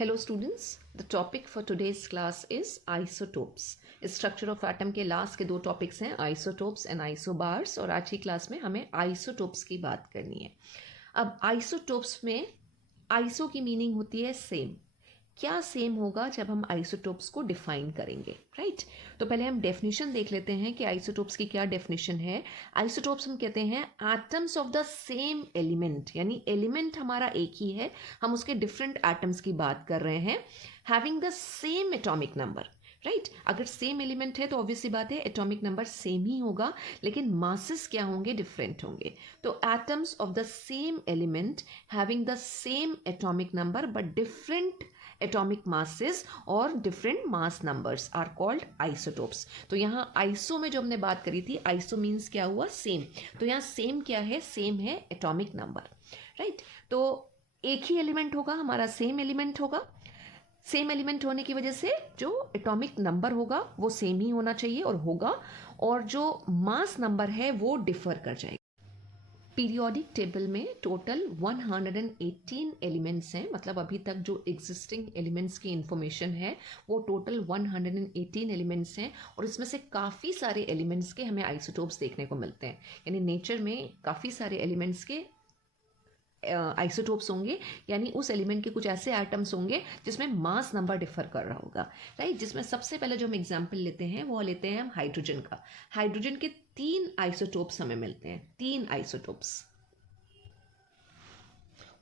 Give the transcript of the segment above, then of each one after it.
Hello students, the topic for today's class is isotopes. Structure of atom के last के दो topics हैं isotopes and isobars और आज की क्लास में हमें isotopes की बात करनी है। अब isotopes में iso की मीनिंग होती है सेम। क्या सेम होगा जब हम आइसोटोप्स को डिफाइन करेंगे, राइट? तो पहले हम डेफिनेशन देख लेते हैं कि आइसोटोप्स की क्या डेफिनेशन है। आइसोटोप्स हम कहते हैं atoms of the same element, यानी एलिमेंट हमारा एक ही है, हम उसके डिफरेंट एटम्स की बात कर रहे हैं, having the same atomic number, right? अगर सेम एलिमेंट है तो ऑब्वियसली बात है एटॉमिक नंबर सेम ही होगा, लेकिन मासेस क्या होंगे, डिफरेंट होंगे। तो atoms of the same element having the same atomic number but different atomic masses और different mass numbers are called isotopes. तो यहाँ आइसो में जो हमने बात करी थी, आइसो मीन्स क्या हुआ, सेम। तो यहाँ सेम क्या है, सेम है एटॉमिक नंबर, राइट? तो एक ही एलिमेंट होगा, हमारा सेम एलिमेंट होगा। सेम एलिमेंट होने की वजह से जो एटॉमिक नंबर होगा वो सेम ही होना चाहिए और होगा, और जो मास नंबर है वो डिफर कर जाएगा। पीरियोडिक टेबल में टोटल 118 एलिमेंट्स हैं, मतलब अभी तक जो एग्जिस्टिंग एलिमेंट्स की इंफॉर्मेशन है वो टोटल 118 एलिमेंट्स हैं, और इसमें से काफ़ी सारे एलिमेंट्स के हमें आइसोटोप्स देखने को मिलते हैं। यानी नेचर में काफ़ी सारे एलिमेंट्स के आइसोटोप्स होंगे, यानी उस एलिमेंट के कुछ ऐसे एटम्स होंगे जिसमें मास नंबर डिफर कर रहा होगा, राइट? जिसमें सबसे पहले जो हम एग्जांपल लेते हैं वो लेते हैं हम हाइड्रोजन का। हाइड्रोजन के 3 आइसोटोप्स हमें मिलते हैं, 3 आइसोटोप्स।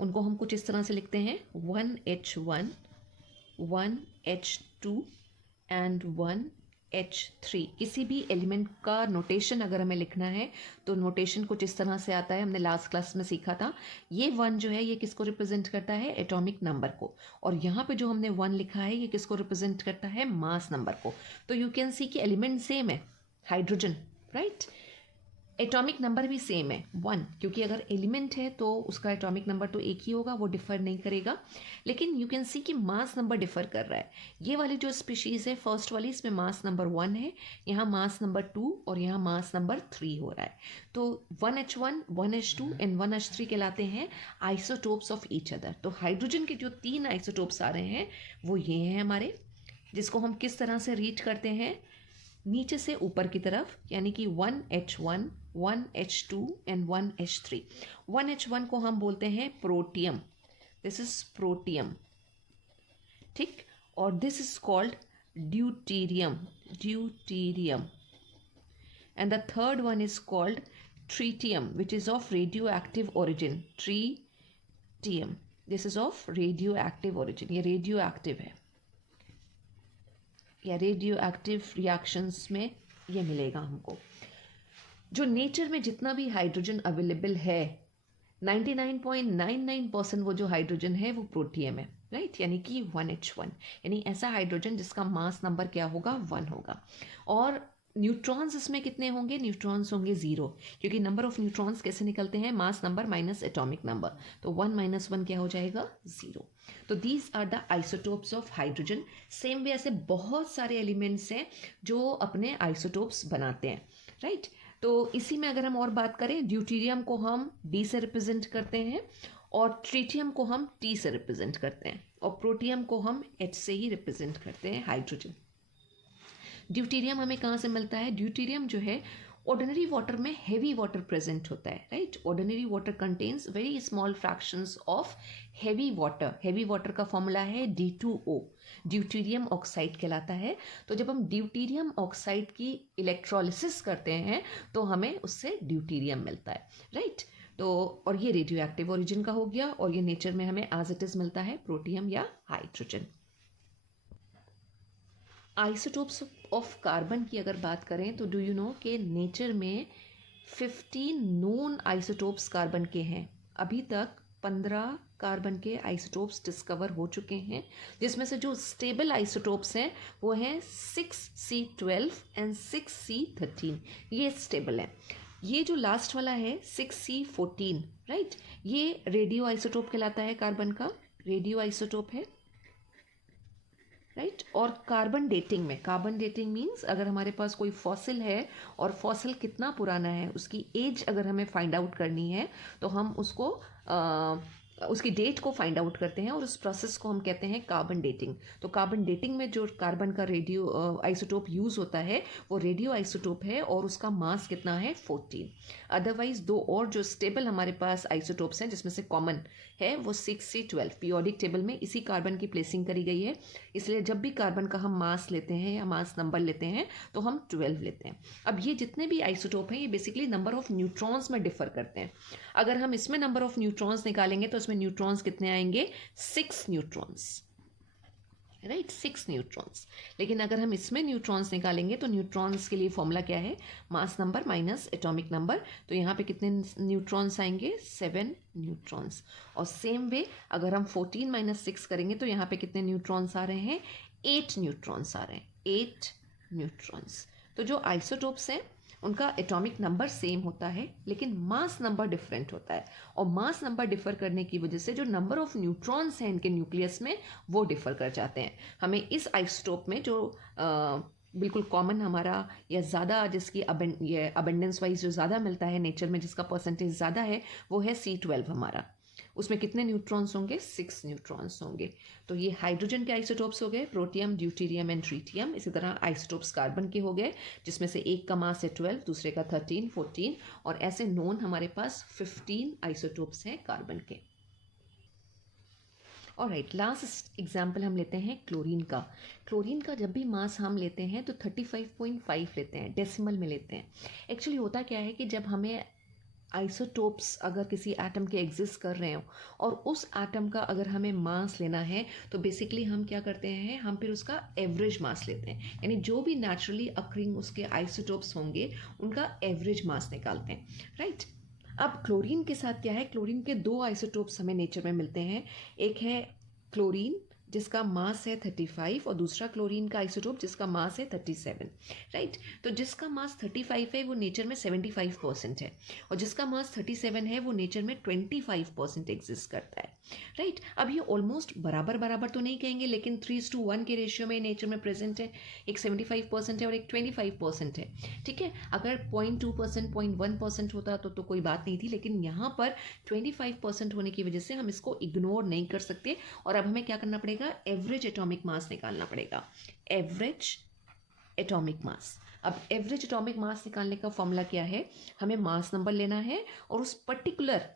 उनको हम कुछ इस तरह से लिखते हैं 1H1, 1H2 एंड 1H3। किसी भी एलिमेंट का नोटेशन अगर हमें लिखना है तो नोटेशन कुछ इस तरह से आता है, हमने लास्ट क्लास में सीखा था। ये 1 जो है ये किसको रिप्रेजेंट करता है, एटॉमिक नंबर को, और यहाँ पे जो हमने 1 लिखा है ये किसको रिप्रेजेंट करता है, मास नंबर को। तो यू कैन सी कि एलिमेंट सेम है, हाइड्रोजन, राइट? एटॉमिक नंबर भी सेम है 1, क्योंकि अगर एलिमेंट है तो उसका एटॉमिक नंबर तो एक ही होगा, वो डिफर नहीं करेगा। लेकिन यू कैन सी कि मास नंबर डिफर कर रहा है। ये वाली जो स्पीशीज़ है फर्स्ट वाली, इसमें मास नंबर 1 है, यहाँ मास नंबर 2 और यहाँ मास नंबर 3 हो रहा है। तो 1H1, 1H2 एंड 1H3 कहलाते हैं आइसोटोप्स ऑफ ईच अदर। तो हाइड्रोजन के जो 3 आइसोटोप्स आ रहे हैं वो ये हैं हमारे, जिसको हम किस तरह से रीड करते हैं, नीचे से ऊपर की तरफ, यानी कि 1H1, 1H2 and 1H3। 1H1 को हम बोलते हैं प्रोटियम, दिस इज प्रोटियम, ठीक? और this is called deuterium, deuterium. And the third one is called tritium which is of radio active origin, tritium, this is of radio active origin, ये radio active है या radio active reactions में ये मिलेगा हमको। जो नेचर में जितना भी हाइड्रोजन अवेलेबल है 99.99% वो जो हाइड्रोजन है वो प्रोटियम है, राइट? यानी कि 1H1, यानी ऐसा हाइड्रोजन जिसका मास नंबर क्या होगा, 1 होगा। और न्यूट्रॉन्स इसमें कितने होंगे, न्यूट्रॉन्स होंगे 0, क्योंकि नंबर ऑफ न्यूट्रॉन्स कैसे निकलते हैं, mass number minus atomic number, तो 1 - 1 क्या हो जाएगा, 0। तो these are the isotopes of hydrogen. Same way ऐसे बहुत सारे एलिमेंट्स हैं जो अपने आइसोटोप्स बनाते हैं, राइट? तो इसी में अगर हम और बात करें, ड्यूटीरियम को हम D से रिप्रेजेंट करते हैं, और ट्रीटियम को हम T से रिप्रेजेंट करते हैं, और प्रोटियम को हम H से ही रिप्रेजेंट करते हैं, हाइड्रोजन। ड्यूटीरियम हमें कहाँ से मिलता है, ड्यूटीरियम जो है ऑर्डिनरी वाटर में हेवी वाटर प्रेजेंट होता है, right? Ordinary water contains very small fractions of heavy water. Heavy water का फॉर्मूला है D2O, ड्यूटीरियम ऑक्साइड कहलाता है। तो जब हम ड्यूटीरियम ऑक्साइड की इलेक्ट्रोलिसिस करते हैं तो हमें उससे ड्यूटीरियम मिलता है, राइट? तो और ये रेडियो एक्टिव ओरिजिन का हो गया, और ये नेचर में हमें एज इट इज मिलता है, प्रोटियम या हाइड्रोजन। आइसोटोप्स ऑफ कार्बन की अगर बात करें तो डू यू नो कि नेचर में 15 नोन आइसोटोप्स कार्बन के हैं। अभी तक 15 कार्बन के आइसोटोप्स डिस्कवर हो चुके हैं, जिसमें से जो स्टेबल आइसोटोप्स हैं वो हैं 6C12 एंड 6C13, ये स्टेबल हैं। ये जो लास्ट वाला है 6C14, राइट, ये रेडियो आइसोटोप कहलाता है, कार्बन का रेडियो आइसोटोप है, राइट? और कार्बन डेटिंग में, कार्बन डेटिंग मीन्स अगर हमारे पास कोई फॉसिल है और फॉसिल कितना पुराना है, उसकी एज अगर हमें फाइंड आउट करनी है तो हम उसको उसकी डेट को फाइंड आउट करते हैं और उस प्रोसेस को हम कहते हैं कार्बन डेटिंग। तो कार्बन डेटिंग में जो कार्बन का रेडियो आइसोटोप यूज़ होता है वो रेडियो आइसोटोप है और उसका मास कितना है 14। अदरवाइज दो और जो स्टेबल हमारे पास आइसोटोप्स हैं जिसमें से कॉमन है वो 6C12 पीरियोडिक टेबल में इसी कार्बन की प्लेसिंग करी गई है, इसलिए जब भी कार्बन का हम मास लेते हैं या मास नंबर लेते हैं तो हम 12 लेते हैं। अब ये जितने भी आइसोटोप हैं ये बेसिकली नंबर ऑफ न्यूट्रॉन्स में डिफर करते हैं। अगर हम इसमें नंबर ऑफ न्यूट्रॉन्स निकालेंगे तो इसमें न्यूट्रॉन्स कितने आएंगे 6 न्यूट्रॉन्स, राइट 6 न्यूट्रॉन्स। लेकिन अगर हम इसमें न्यूट्रॉन्स निकालेंगे तो न्यूट्रॉन्स के लिए फॉर्मूला क्या है, मास नंबर माइनस एटॉमिक नंबर। तो यहाँ पे कितने न्यूट्रॉन्स आएंगे 7 न्यूट्रॉन्स। और सेम वे अगर हम 14 माइनस 6 करेंगे तो यहाँ पे कितने न्यूट्रॉन्स आ रहे हैं 8 न्यूट्रॉन्स आ रहे हैं, 8 न्यूट्रॉन्स। तो जो आइसोटोप्स हैं उनका एटॉमिक नंबर सेम होता है लेकिन मास नंबर डिफरेंट होता है, और मास नंबर डिफर करने की वजह से जो नंबर ऑफ न्यूट्रॉन्स हैं इनके न्यूक्लियस में वो डिफर कर जाते हैं। हमें इस आइसोटोप में जो बिल्कुल कॉमन हमारा या ज़्यादा जिसकी ये अबेंडेंस वाइज जो ज़्यादा मिलता है नेचर में, जिसका परसेंटेज ज़्यादा है वो है C12 हमारा। उसमें कितने न्यूट्रॉन्स होंगे 6 न्यूट्रॉन्स होंगे। तो ये हाइड्रोजन के आइसोटोप्स हो गए, प्रोटियम, ड्यूटेरियम एंड ट्रीटियम। इसी तरह आइसोटोप्स कार्बन के हो गए जिसमें से एक का मास है 12, दूसरे का 13, 14, और ऐसे नोन हमारे पास 15 आइसोटोप्स हैं कार्बन के। और राइट, लास्ट एग्जाम्पल हम लेते हैं क्लोरीन का। क्लोरीन का जब भी मास हम लेते हैं तो 35.5 लेते हैं, डेसिमल में लेते हैं। एक्चुअली होता क्या है कि जब हमें आइसोटोप्स अगर किसी एटम के एग्जिस्ट कर रहे हो और उस एटम का अगर हमें मास लेना है तो बेसिकली हम क्या करते हैं, हम फिर उसका एवरेज मास लेते हैं, यानी जो भी नेचुरली अक्रिंग उसके आइसोटोप्स होंगे उनका एवरेज मास निकालते हैं, राइट। अब क्लोरीन के साथ क्या है, क्लोरीन के दो आइसोटोप्स हमें नेचर में मिलते हैं। एक है क्लोरीन जिसका मास है 35 और दूसरा क्लोरीन का आइसोटोप जिसका मास है 37, राइट। तो जिसका मास 35 है वो नेचर में 75% है और जिसका मास 37 है वो नेचर में 25% एग्जिस्ट करता है, राइट। अब ये ऑलमोस्ट बराबर बराबर तो नहीं कहेंगे लेकिन 3:1 के रेशियो में नेचर में प्रेजेंट है। एक 75% है और एक 25% है, ठीक है। अगर 0.2%, 0.1% होता तो कोई बात नहीं थी, लेकिन यहाँ पर 25% होने की वजह से हम इसको इग्नोर नहीं कर सकते। और अब हमें क्या करना पड़ेगा, एवरेज एटॉमिक मास निकालना पड़ेगा, एवरेज एटॉमिक मास। अब एवरेज एटॉमिक मास निकालने का फॉर्मूला क्या है, हमें मास नंबर लेना है और उस पर्टिकुलर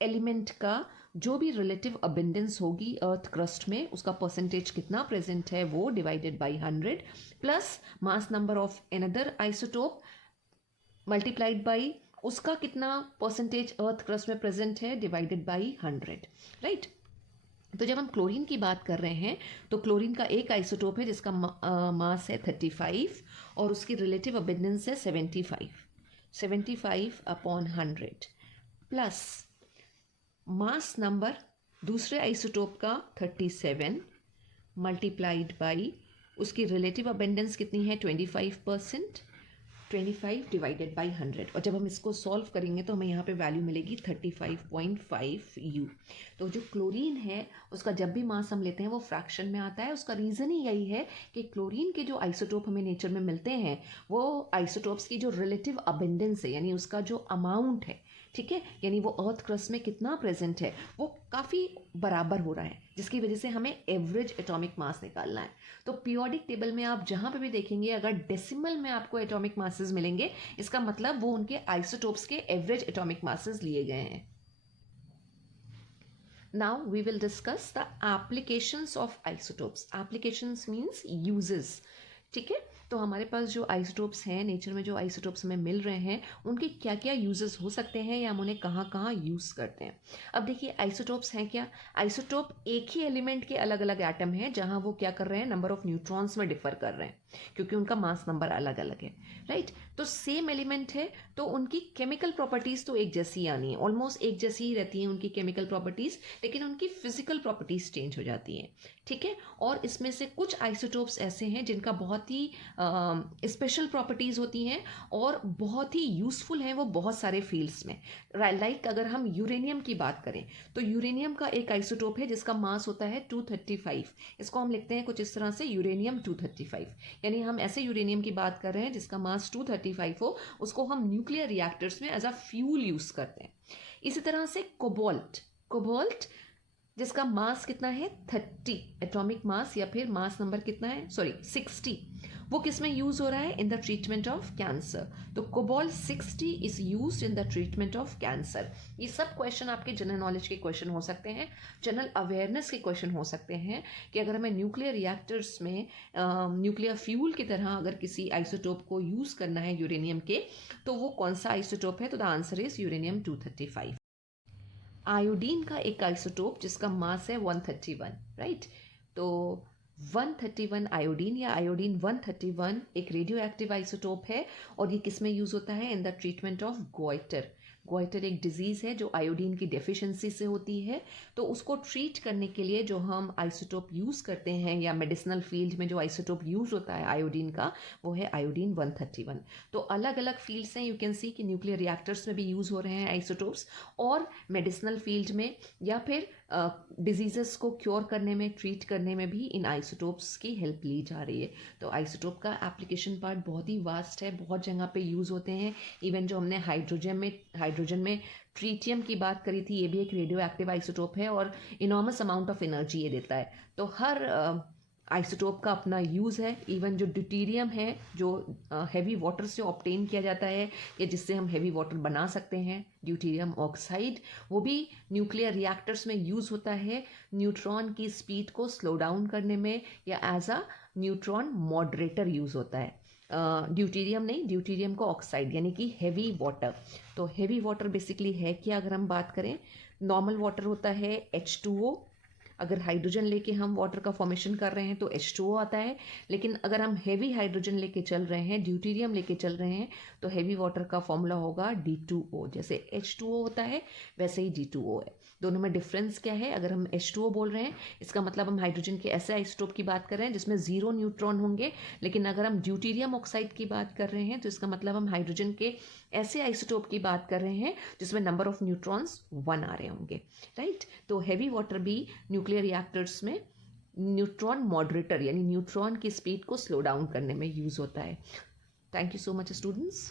एलिमेंट का जो भी रिलेटिव अबेंडेंस होगी अर्थ क्रस्ट में उसका परसेंटेज कितना प्रेजेंट है वो divided by 100 plus mass number of another isotope multiplied by उसका कितना परसेंटेज अर्थ क्रस्ट में प्रेजेंट है डिवाइडेड बाई 100, राइट। तो जब हम क्लोरीन की बात कर रहे हैं तो क्लोरीन का एक आइसोटोप है जिसका मास है 35 और उसकी रिलेटिव अबेंडेंस है 75 अपॉन 100 प्लस मास नंबर दूसरे आइसोटोप का 37 मल्टीप्लाइड बाई उसकी रिलेटिव अबेंडेंस कितनी है 25%, 25 डिवाइडेड बाई 100। और जब हम इसको सॉल्व करेंगे तो हमें यहाँ पे वैल्यू मिलेगी 35.5 U। तो जो क्लोरीन है उसका जब भी मास हम लेते हैं वो फ्रैक्शन में आता है। उसका रीज़न ही यही है कि क्लोरीन के जो आइसोटोप हमें नेचर में मिलते हैं वो आइसोटोप्स की जो रिलेटिव अबेंडेंस है यानी उसका जो अमाउंट है, ठीक है, यानी वो अर्थ क्रस्ट में कितना प्रेजेंट है वो काफ़ी बराबर हो रहा है, जिसकी वजह से हमें एवरेज एटॉमिक मास निकालना है। तो पीरियोडिक टेबल में आप जहाँ पे भी देखेंगे अगर डेसिमल में आपको एटॉमिक मासेस मिलेंगे इसका मतलब वो उनके आइसोटोप्स के एवरेज एटॉमिक मासेस लिए गए हैं। Now we will discuss the applications of isotopes. Applications means uses, ठीक है। तो हमारे पास जो आइसोटोप्स हैं नेचर में, जो आइसोटोप्स हमें मिल रहे हैं उनके क्या क्या यूजेस हो सकते हैं या हम उन्हें कहाँ कहाँ यूज़ करते हैं। अब देखिए आइसोटोप्स हैं क्या, आइसोटोप एक ही एलिमेंट के अलग अलग एटम हैं जहाँ वो क्या कर रहे हैं, नंबर ऑफ न्यूट्रॉन्स में डिफर कर रहे हैं क्योंकि उनका मास नंबर अलग अलग है, राइट। तो सेम एलिमेंट है तो उनकी केमिकल प्रॉपर्टीज़ तो एक जैसी आनी है, ऑलमोस्ट एक जैसी ही रहती हैं उनकी केमिकल प्रॉपर्टीज़, लेकिन उनकी फिजिकल प्रॉपर्टीज़ चेंज हो जाती हैं, ठीक है। और इसमें से कुछ आइसोटोप्स ऐसे हैं जिनका बहुत ही स्पेशल प्रॉपर्टीज़ होती हैं और बहुत ही यूज़फुल हैं वो बहुत सारे फील्ड्स में। लाइक अगर हम यूरेनियम की बात करें तो यूरेनियम का एक आइसोटोप है जिसका मास होता है 235। इसको हम लिखते हैं कुछ इस तरह से यूरेनियम 235, यानी हम ऐसे यूरेनियम की बात कर रहे हैं जिसका मास 235 हो, उसको हम न्यूक्लियर रिएक्टर्स में एज अ फ्यूल यूज़ करते हैं। इसी तरह से कोबाल्ट, कोबाल्ट जिसका मास कितना है 30 एटॉमिक मास, या फिर मास नंबर कितना है, सॉरी 60, वो किस में यूज हो रहा है, in the treatment of cancer. तो cobalt 60 is used in the treatment of cancer. ये सब क्वेश्चन आपके जनरल नॉलेज के क्वेश्चन हो सकते हैं, जनरल अवेयरनेस के क्वेश्चन हो सकते हैं कि अगर हमें न्यूक्लियर रिएक्टर्स में न्यूक्लियर फ्यूल की तरह अगर किसी आइसोटोप को यूज करना है यूरेनियम के, तो वो कौन सा आइसोटोप है, तो the answer is uranium 235। Iodine का एक आइसोटोप जिसका मास है 131, राइट। तो 131 आयोडीन या आयोडीन 131 एक रेडियो एक्टिव आइसोटोप है, और ये किस में यूज होता है, in the treatment of goitre. Goitre एक डिजीज़ है जो आयोडीन की डेफिशिएंसी से होती है, तो उसको ट्रीट करने के लिए जो हम आइसोटोप यूज़ करते हैं, या मेडिसिनल फील्ड में जो आइसोटोप यूज़ होता है आयोडीन का, वो है आयोडीन 131। तो अलग अलग फील्ड्स हैं, यू कैन सी कि न्यूक्लियर रिएक्टर्स में भी यूज़ हो रहे हैं आइसोटोप्स, और मेडिसिनल फील्ड में या फिर डिजीज़ेस को क्योर करने में, ट्रीट करने में भी इन आइसोटोप्स की हेल्प ली जा रही है। तो आइसोटोप का एप्लीकेशन पार्ट बहुत ही वास्ट है, बहुत जगह पे यूज़ होते हैं। इवन जो हमने हाइड्रोजन में ट्रीटियम की बात करी थी, ये भी एक रेडियो एक्टिव आइसोटोप है और इनॉर्मस अमाउंट ऑफ एनर्जी ये देता है। तो हर आइसोटोप का अपना यूज़ है। इवन जो ड्यूटीरियम है, जो हैवी वाटर से ऑब्टेन किया जाता है, या जिससे हम हैवी वाटर बना सकते हैं, ड्यूटीरियम ऑक्साइड, वो भी न्यूक्लियर रिएक्टर्स में यूज़ होता है न्यूट्रॉन की स्पीड को स्लो डाउन करने में, या as a neutron moderator use होता है। ड्यूटीरियम नहीं, ड्यूटीरियम को ऑक्साइड यानी कि हैवी वाटर। तो हैवी वाटर बेसिकली है क्या, अगर हम बात करें, नॉर्मल वाटर होता है H2O। अगर हाइड्रोजन लेके हम वाटर का फॉर्मेशन कर रहे हैं तो H2O आता है, लेकिन अगर हम हैवी हाइड्रोजन लेके चल रहे हैं, ड्यूटीरियम लेके चल रहे हैं, तो हैवी वाटर का फॉर्मूला होगा D2O। जैसे H2O होता है वैसे ही D2O है। दोनों में डिफरेंस क्या है, अगर हम H2O बोल रहे हैं इसका मतलब हम हाइड्रोजन के ऐसे आइसोटोप की बात कर रहे हैं जिसमें 0 न्यूट्रॉन होंगे, लेकिन अगर हम ड्यूटीरियम ऑक्साइड की बात कर रहे हैं तो इसका मतलब हम हाइड्रोजन के ऐसे आइसोटोप की बात कर रहे हैं जिसमें नंबर ऑफ न्यूट्रॉन्स 1 आ रहे होंगे, राइट। तो हैवी वाटर भी न्यूक्लियर रिएक्टर्स में न्यूट्रॉन मॉडरेटर यानी न्यूट्रॉन की स्पीड को स्लो डाउन करने में यूज होता है। Thank you so much students.